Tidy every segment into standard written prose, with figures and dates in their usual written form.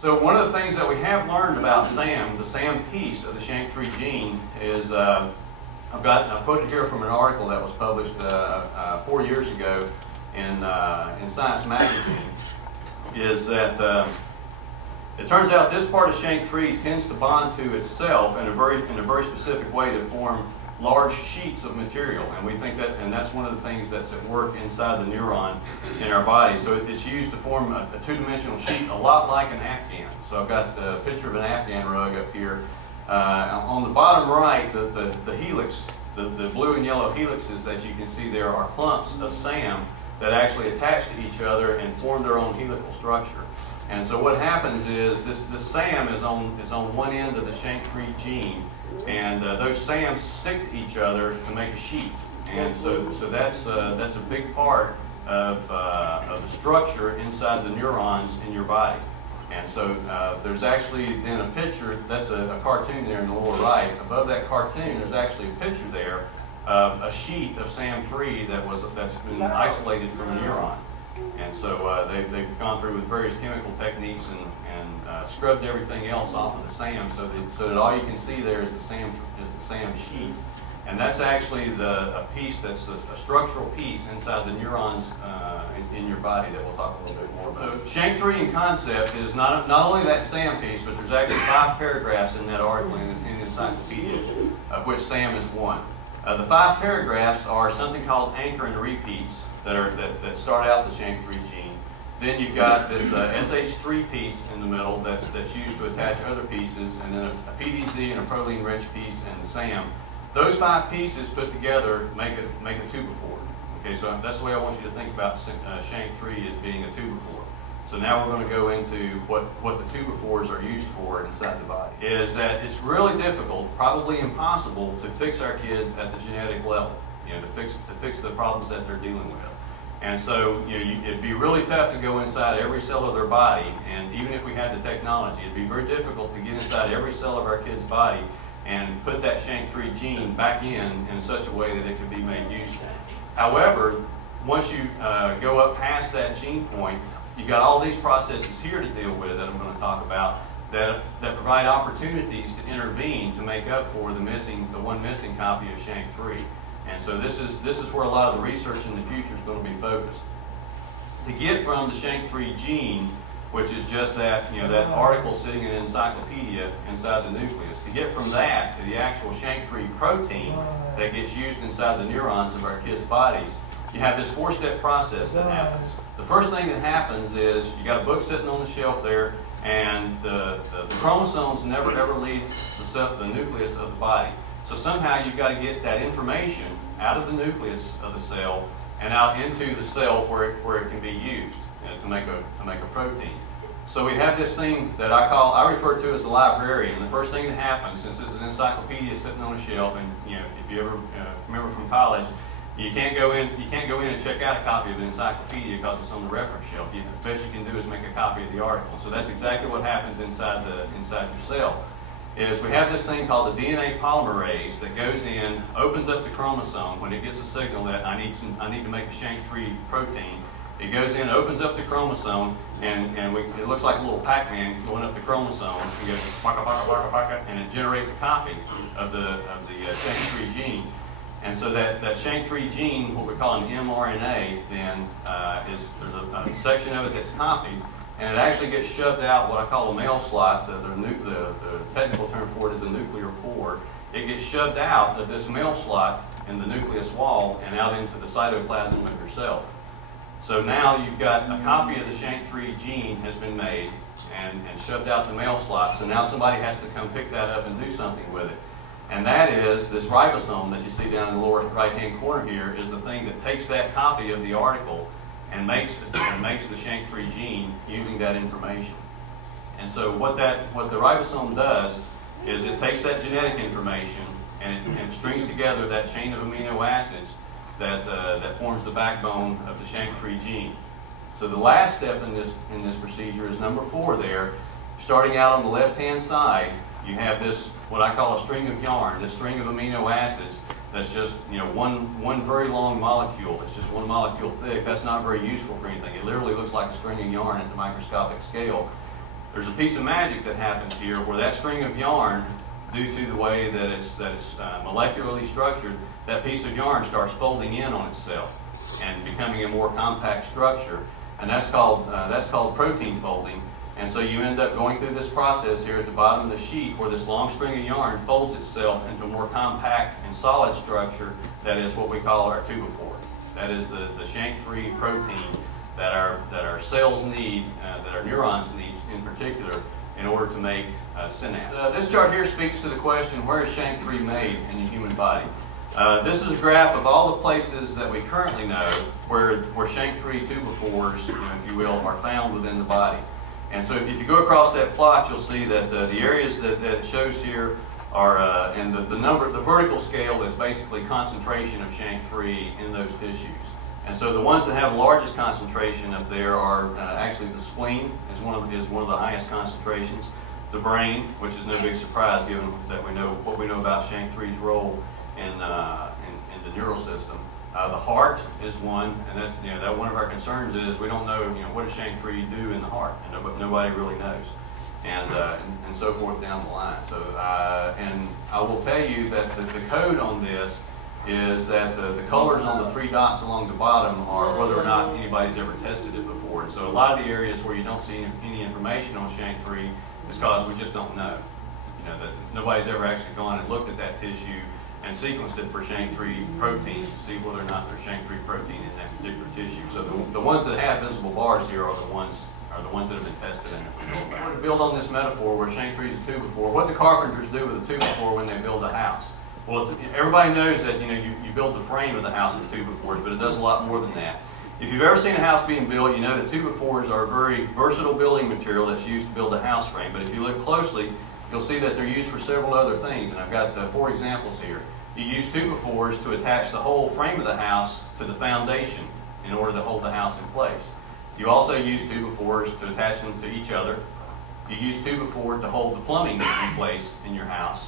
So one of the things that we have learned about SAM, the SAM piece of the SHANK3 gene, is I've quoted here from an article that was published 4 years ago in Science Magazine, is that it turns out this part of SHANK3 tends to bond to itself in a very specific way to form large sheets of material, and we think that, and that's one of the things that's at work inside the neuron in our body. So it's used to form a two-dimensional sheet, a lot like an Afghan. So I've got a picture of an Afghan rug up here. On the bottom right, the helix, the blue and yellow helixes that you can see there are clumps of SAM that actually attach to each other and form their own helical structure. And so what happens is this SAM is on one end of the SHANK3 gene, and those SAMs stick to each other to make a sheet. And so that's a big part of the structure inside the neurons in your body. And so there's actually then a picture, that's a cartoon there in the lower right. Above that cartoon, there's actually a picture there of a sheet of SAM3 that's been isolated from a neuron. And so they've gone through with various chemical techniques and scrubbed everything else off of the SAM so that all you can see there is the SAM sheet. And that's actually a piece that's a structural piece inside the neurons in your body that we'll talk a little bit more about. SHANK3 in concept is not only that SAM piece, but there's actually 5 paragraphs in that article in the encyclopedia, of which SAM is one. The 5 paragraphs are something called anchor and repeats that start out the SHANK3 gene. Then you've got this SH3 piece in the middle that's used to attach other pieces, and then a PDZ and a proline-rich piece and the SAM. Those 5 pieces put together make a tubophore. Okay, so that's the way I want you to think about SHANK3 as being a tubophore. So now we're going to go into what the tubophores are used for inside the body. Is that it's really difficult, probably impossible, to fix our kids at the genetic level. You know, to fix the problems that they're dealing with. And so it'd be really tough to go inside every cell of their body, and even if we had the technology, it'd be very difficult to get inside every cell of our kid's body and put that SHANK3 gene back in such a way that it could be made useful. However, once you go up past that gene point, you've got all these processes here to deal with that I'm going to talk about that provide opportunities to intervene to make up for the one missing copy of SHANK3. And so this is where a lot of the research in the future is going to be focused. To get from the SHANK3 gene, which is just that article sitting in an encyclopedia inside the nucleus, to get from that to the actual SHANK3 protein that gets used inside the neurons of our kids' bodies, you have this 4-step process that happens. The first thing that happens is you got a book sitting on the shelf there, and the chromosomes never ever leave the nucleus of the body. So somehow you've got to get that information out of the nucleus of the cell and out into the cell where it can be used to make a protein. So we have this thing that I refer to as the librarian. The first thing that happens, since it's an encyclopedia sitting on a shelf, and if you ever remember from college, you can't go in and check out a copy of an encyclopedia because it's on the reference shelf. The best you can do is make a copy of the article. So that's exactly what happens inside your cell. Is we have this thing called the DNA polymerase that goes in, opens up the chromosome when it gets a signal that I need to make a SHANK3 protein. It goes in, opens up the chromosome, and it looks like a little Pac-Man going up the chromosome. It goes baka, baka, baka, baka, and it generates a copy of the SHANK3 gene. And so that SHANK3 gene, what we call an mRNA, then there's a section of it that's copied. And it actually gets shoved out what I call a mail slot. The technical term for it is a nuclear pore. It gets shoved out of this mail slot in the nucleus wall and out into the cytoplasm of your cell. So now you've got a copy of the SHANK3 gene has been made and shoved out the mail slot. So now somebody has to come pick that up and do something with it. And that is this ribosome that you see down in the lower right-hand corner here is the thing that takes that copy of the article and makes the SHANK3 gene using that information. And so what the ribosome does is it takes that genetic information and it strings together that chain of amino acids that forms the backbone of the SHANK3 gene. So the last step in this procedure is number 4 there. Starting out on the left-hand side, you have this, what I call a string of yarn, this string of amino acids that's just one very long molecule. It's just one molecule thick. That's not very useful for anything. It literally looks like a string of yarn at the microscopic scale. There's a piece of magic that happens here where that string of yarn, due to the way that it's molecularly structured, that piece of yarn starts folding in on itself and becoming a more compact structure, and that's called protein folding. And so you end up going through this process here at the bottom of the sheet where this long string of yarn folds itself into a more compact and solid structure that is what we call our tubophore. That is the shank-free protein that our cells need, that our neurons need in particular, in order to make synapse. This chart here speaks to the question, where is shank-free made in the human body? This is a graph of all the places that we currently know where shank-free tubophores, if you will, are found within the body. And so if you go across that plot, you'll see that the areas that it shows here are, and the vertical scale is basically concentration of shank-free in those tissues. And so the ones that have the largest concentration up there are actually the spleen is one of the highest concentrations. The brain, which is no big surprise given that we know what we know about shank-free's role in the neural system. The heart is one, and that's that one of our concerns is we don't know what does shank-free do in the heart, and nobody really knows, and so forth down the line. So and I will tell you that the code on this is that the colors on the 3 dots along the bottom are whether or not anybody's ever tested it before. And so a lot of the areas where you don't see any information on shank-free is because we just don't know. That nobody's ever actually gone and looked at that tissue and sequenced it for shank-free proteins to see whether or not there's shank-free protein in that particular tissue. So the ones that have visible bars here are the ones that have been tested and that we know about. To build on this metaphor where shank-free is a tubophore, what do carpenters do with a tubophore when they build a house? Well, everybody knows that you build the frame of the house with tubophores, but it does a lot more than that. If you've ever seen a house being built, you know that tubophores are a very versatile building material that's used to build a house frame. But if you look closely, you'll see that they're used for several other things, and I've got 4 examples here. You use tubophores to attach the whole frame of the house to the foundation in order to hold the house in place. You also use tubophores to attach them to each other. You use tubophore to hold the plumbing in place in your house.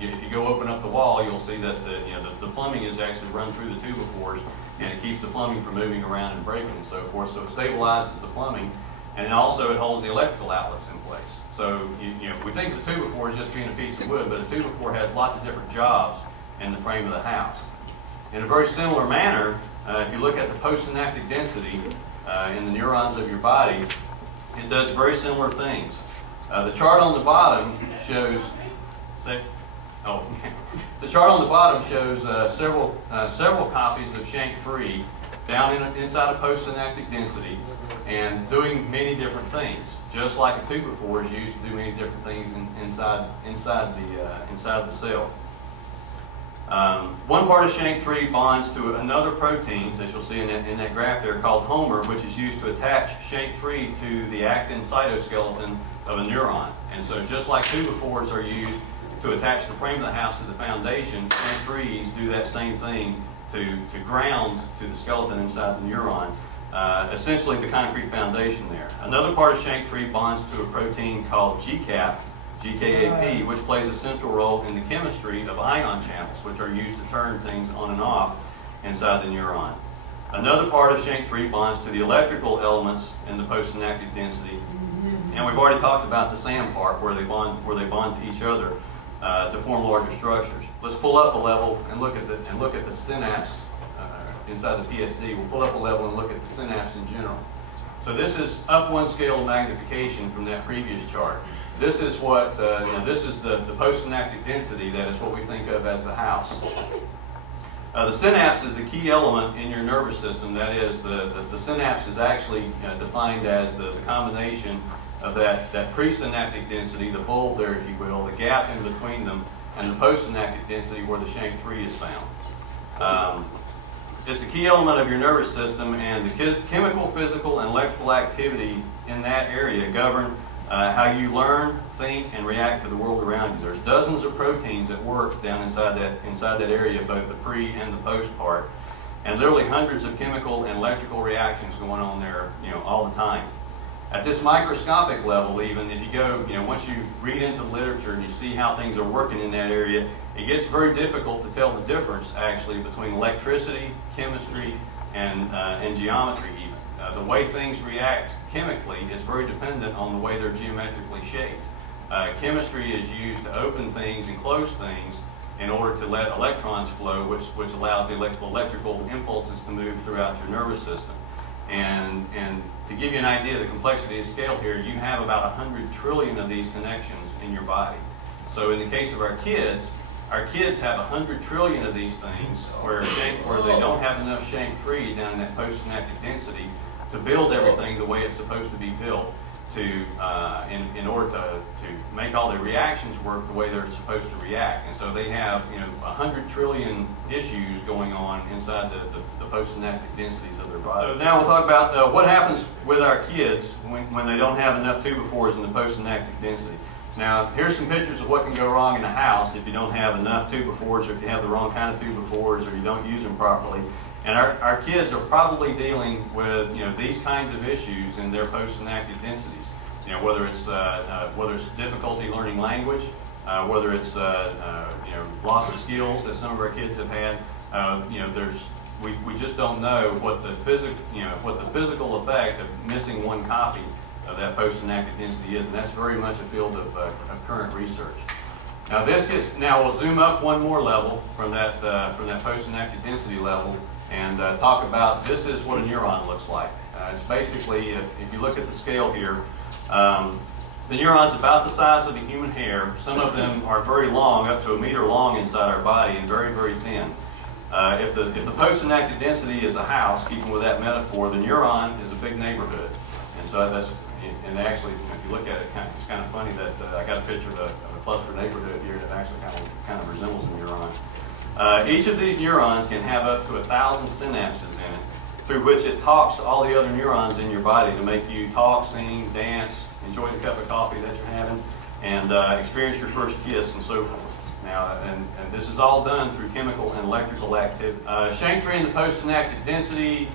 If you go open up the wall, you'll see that the plumbing is actually run through the tubophores, and it keeps the plumbing from moving around and breaking and so forth. So it stabilizes the plumbing, and also it holds the electrical outlets in place. So we think the tubophore is just being a piece of wood, but a tubophore has lots of different jobs in the frame of the house. In a very similar manner, if you look at the postsynaptic density in the neurons of your body, it does very similar things. The chart on the bottom shows. The chart on the bottom shows several copies of shank-free down inside of postsynaptic density and doing many different things, just like a tubophore is used to do many different things inside the cell. One part of shank-free bonds to another protein that you'll see in that graph there called Homer, which is used to attach shank-free to the actin cytoskeleton of a neuron. And so just like tubophores are used to attach the frame of the house to the foundation, shank-frees do that same thing to ground to the skeleton inside the neuron, essentially the concrete foundation there. Another part of shank-free bonds to a protein called GCAP, GKAP, which plays a central role in the chemistry of ion channels, which are used to turn things on and off inside the neuron. Another part of shank-free bonds to the electrical elements in the postsynaptic density, and we've already talked about the SAM part where they bond to each other to form larger structures. Let's pull up a level and look at the synapse inside the PSD. We'll pull up a level and look at the synapse in general. So this is up one scale of magnification from that previous chart. This is what this is the postsynaptic density. That is what we think of as the house. The synapse is a key element in your nervous system. That is, the synapse is actually defined as the combination of that presynaptic density, the bulb there, if you will, the gap in between them, and the postsynaptic density where the shank-free is found. It's a key element of your nervous system, and the chemical, physical, and electrical activity in that area govern how you learn, think, and react to the world around you. There's dozens of proteins at work down inside that area, both the pre and the post part, and literally hundreds of chemical and electrical reactions going on there, all the time. At this microscopic level, even if you go, once you read into the literature and you see how things are working in that area, it gets very difficult to tell the difference actually between electricity, chemistry, and geometry even. The way things react chemically is very dependent on the way they're geometrically shaped. Chemistry is used to open things and close things in order to let electrons flow, which allows the electrical impulses to move throughout your nervous system. And to give you an idea of the complexity of scale here, you have about 100 trillion of these connections in your body. So in the case of our kids have 100 trillion of these things where they don't have enough shank 3 down in that postsynaptic density to build everything the way it's supposed to be built in order to make all the reactions work the way they're supposed to react. And so they have 100 trillion issues going on inside the postsynaptic densities of their body. So now we'll talk about what happens with our kids when they don't have enough tubophores in the postsynaptic density. Now, here's some pictures of what can go wrong in a house if you don't have enough tubophores, or if you have the wrong kind of tubophores, or you don't use them properly. And our kids are probably dealing with these kinds of issues in their postsynaptic densities. Whether it's difficulty learning language, whether it's loss of skills that some of our kids have had. We just don't know what the physical effect of missing one copy of that postsynaptic density is, and that's very much a field of current research. Now we'll zoom up one more level from that postsynaptic density level and talk about this is what a neuron looks like. It's basically, if you look at the scale here, the neuron's about the size of the human hair. Some of them are very long, up to 1 meter long inside our body, and very, very thin. If the postsynaptic density is a house, keeping with that metaphor, the neuron is a big neighborhood. And so and actually, if you look at it, it's kind of funny that I got a picture of a cluster neighborhood here that actually kind of resembles a neuron. Each of these neurons can have up to 1,000 synapses in it, through which it talks to all the other neurons in your body to make you talk, sing, dance, enjoy the cup of coffee that you're having, and experience your first kiss and so forth. Now, and this is all done through chemical and electrical activity. Shank 3 in the postsynaptic density.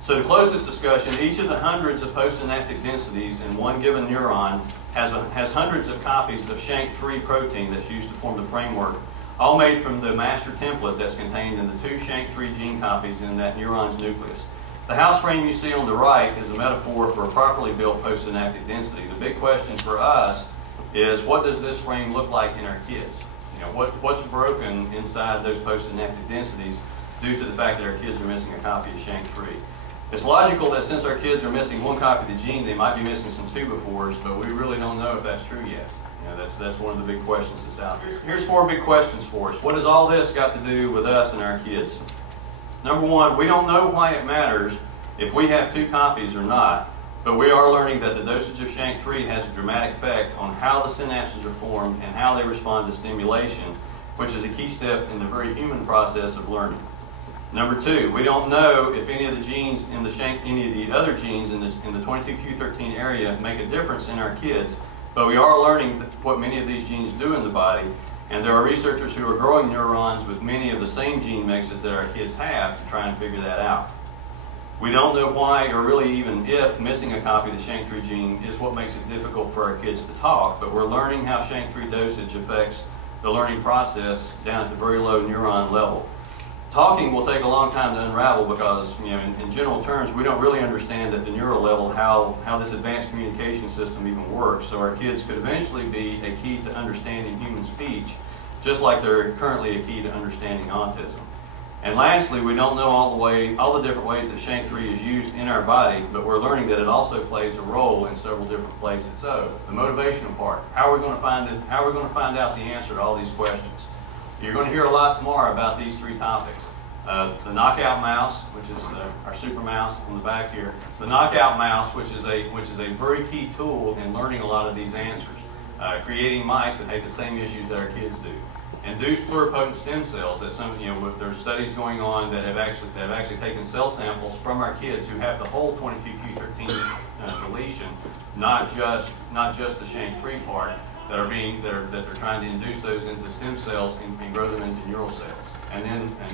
So to close this discussion, each of the hundreds of postsynaptic densities in one given neuron has hundreds of copies of shank 3 protein that's used to form the framework, all made from the master template that's contained in the 2 shank 3 gene copies in that neuron's nucleus. The house frame you see on the right is a metaphor for a properly built postsynaptic density. The big question for us is, what does this frame look like in our kids? What's broken inside those postsynaptic densities due to the fact that our kids are missing a copy of shank 3? It's logical that since our kids are missing one copy of the gene, they might be missing some tubophores, but we really don't know if that's true yet. That's one of the big questions that's out there. Here's 4 big questions for us. What has all this got to do with us and our kids? Number 1, we don't know why it matters if we have 2 copies or not, but we are learning that the dosage of shank 3 has a dramatic effect on how the synapses are formed and how they respond to stimulation, which is a key step in the very human process of learning. Number 2, we don't know if any of the genes in any of the other genes in the 22q13 area make a difference in our kids, but we are learning what many of these genes do in the body, and there are researchers who are growing neurons with many of the same gene mixes that our kids have to try and figure that out. We don't know why, or really even if, missing a copy of the shank 3 gene is what makes it difficult for our kids to talk, but we're learning how shank 3 dosage affects the learning process down at the very low neuron level. Talking will take a long time to unravel because, in general terms, we don't really understand at the neural level how this advanced communication system even works. So our kids could eventually be a key to understanding human speech, just like they're currently a key to understanding autism. And lastly, we don't know all the different ways that shank 3 is used in our body, but we're learning that it also plays a role in several different places. So the motivational part: how are we going to find this? How are we going to find out the answer to all these questions? You're going to hear a lot tomorrow about these 3 topics. The knockout mouse, which is our super mouse on the back here. The knockout mouse, which is a very key tool in learning a lot of these answers. Creating mice that have the same issues that our kids do. Induced pluripotent stem cells. That there's studies going on that have actually taken cell samples from our kids who have the whole 22q13 deletion, not just the shank 3 part, that they're trying to induce those into stem cells and grow them into neural cells. And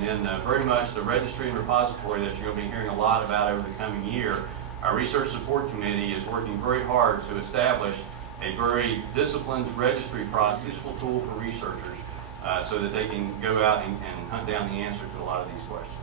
then very much the registry and repository that you're going to be hearing a lot about over the coming year. Our research support committee is working very hard to establish a very disciplined registry process, useful tool for researchers, so that they can go out and hunt down the answer to a lot of these questions.